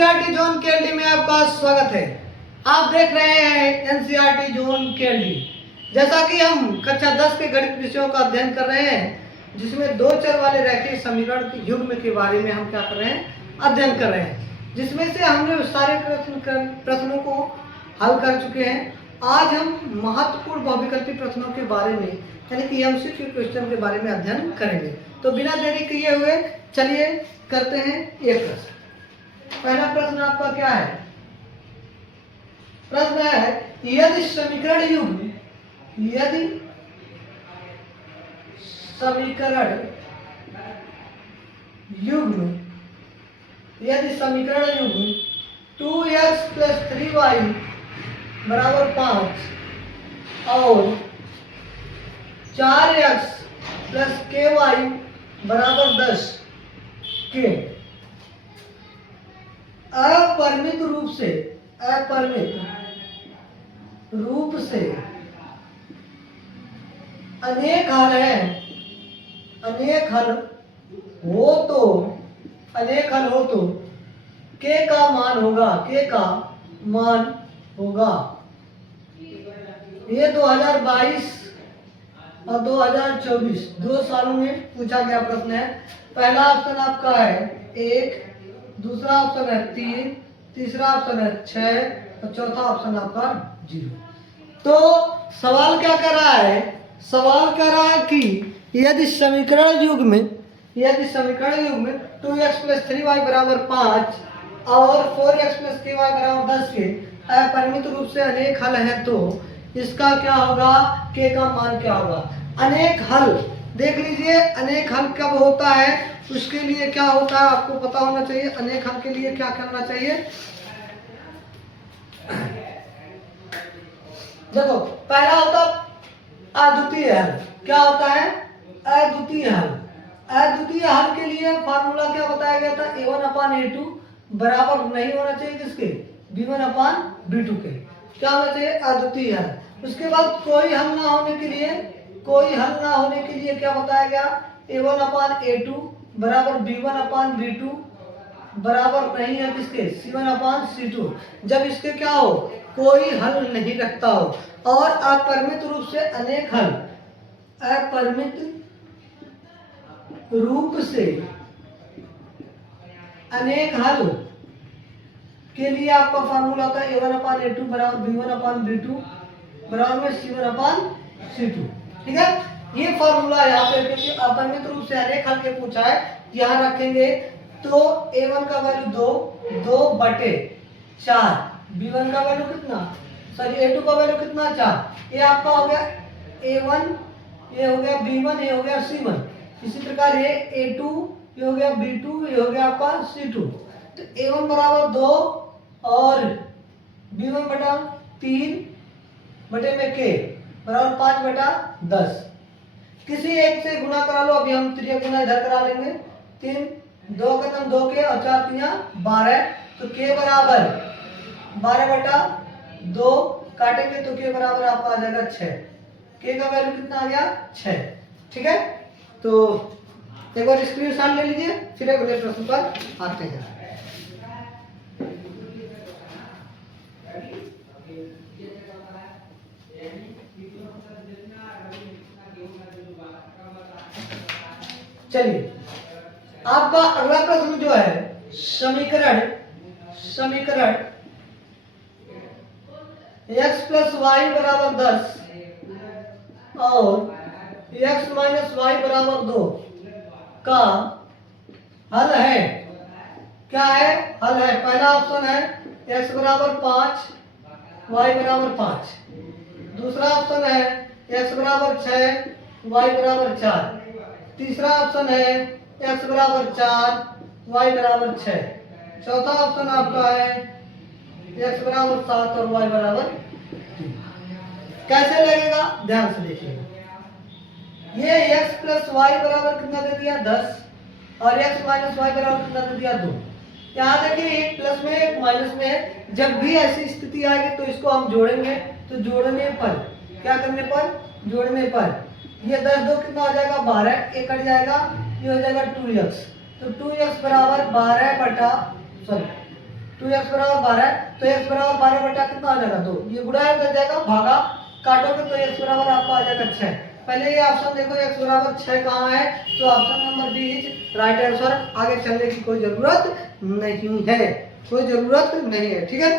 NCERT zone KLD में आपका स्वागत है। आप देख रहे हैं एनसीईआरटी जोन केएलडी। जैसा कि हम कक्षा 10 के गणित विषयों का अध्ययन कर रहे हैं, जिसमें दो चर वाले रैखिक समीकरण के युग्म के बारे में हम क्या कर रहे हैं, अध्ययन कर रहे हैं, जिसमें से हमने सारे प्रश्नों को हल कर चुके हैं। आज हम महत्वपूर्ण बहुविकल्पी प्रश्नों के बारे में यानी कि एमसीक्यू क्वेश्चन के बारे में अध्ययन करेंगे। तो बिना देरी किए हुए चलिए करते हैं एक प्रश्न। पहला प्रश्न आपका क्या है? प्रश्न है यदि समीकरण युग्म यदि समीकरण युग्म 2x + 3y = 5 और 4x + ky = 10 के अपरिमित रूप से अनेक हल हो तो k का मान होगा। ये 2022 और 2024 दो सालों में पूछा गया प्रश्न है। पहला ऑप्शन आपका है 1, दूसरा ऑप्शन है 3, तीसरा ऑप्शन है 6 और चौथा ऑप्शन आपका 0। तो सवाल क्या कर रहा है? सवाल कर रहा है कि यदि समीकरण युग्म में 2x + 3y = 5 और 4x + ky = 10 के अपरिमित रूप से अनेक हल है तो इसका क्या होगा? k का मान क्या होगा? अनेक हल देख लीजिए, अनेक हल कब होता है उसके लिए क्या होता है आपको पता होना चाहिए। अनेक हल के लिए क्या करना चाहिए? देखो, पहला होता अद्वितीय हल। क्या होता है? अद्वितीय हल। अद्वितीय हल के लिए फार्मूला क्या बताया गया था? a1/a2 बराबर नहीं होना चाहिए किसके? b1/b2 के। क्या होना चाहिए? अद्वितीय हल। उसके बाद कोई हल ना होने के लिए क्या बताया गया? a1/a2 बराबर b1/b2 बराबर नहीं है किसके? c1/c2। जब इसके क्या हो? कोई हल नहीं रखता हो और अपरिमित रूप से अनेक हल के लिए आपका फार्मूला था a1/a2 बराबर b1/b2 बराबर c1/c2। ठीक है, ये फार्मूला यहाँ पे क्योंकि अपरिमित रूप से अनेक हल के पूछा है, यहाँ रखेंगे तो a1 का वैल्यू 2/4, b1 का वैल्यू कितना, a2 का वैल्यू कितना 4। ये आपका हो गया a1, ये हो गया b1, ये हो गया c1। इसी प्रकार ये a2, ये हो गया b2, ये हो गया आपका c2। तो a1 बराबर 2 और b1/3 बटे में k बराबर 5/10। किसी एक से गुना करा लो। अभी हम त्रिया गुना इधर करा लेंगे। 3 2 खत्म 2 के और 4 3 12। तो k बराबर 12/2 काटेंगे तो k बराबर आपका आ जाएगा 6। k का वैल्यू कितना आ गया? 6। ठीक है, तो एक बार स्क्रीनशॉट ले लीजिए, फिर अगले प्रश्न पर आते हैं। चलिए, आपका अगला प्रश्न जो है समीकरण x + y = 10 और x - y = 2 का हल है। क्या है? हल है। पहला ऑप्शन है x = 5 y = 5, दूसरा ऑप्शन है x = 6 y = 4, तीसरा ऑप्शन है x = 4 y = 6, चौथा ऑप्शन आपका है x = 7 और y = 3। कैसे लगेगा? ध्यान से देखिएगा। ये x + y बराबर कितना दे दिया? 10 और x - y बराबर कितना दे दिया? 2। यहाँ देखिए एक प्लस में एक माइनस में है। जब भी ऐसी स्थिति आएगी तो इसको हम जोड़ेंगे। तो जोड़ने पर क्या करने पर? जोड़ने पर ये 10 2 कितना हो जाएगा? 12। एक कट जाएगा, ये हो जाएगा 2x। तो 2x बराबर 12 बटा 2x बराबर 12 तो x बराबर 12 बटा कितना आ जाएगा 2, ये गुणा कर जाएगा, भागा काटोगे तो x बराबर आपका आ जाएगा 6। पहले ये ऑप्शन देखो x बराबर 6 कहाँ है, तो option number D is right answer. आगे चलने की कोई जरूरत नहीं है, कोई जरूरत नहीं है, ठीक है।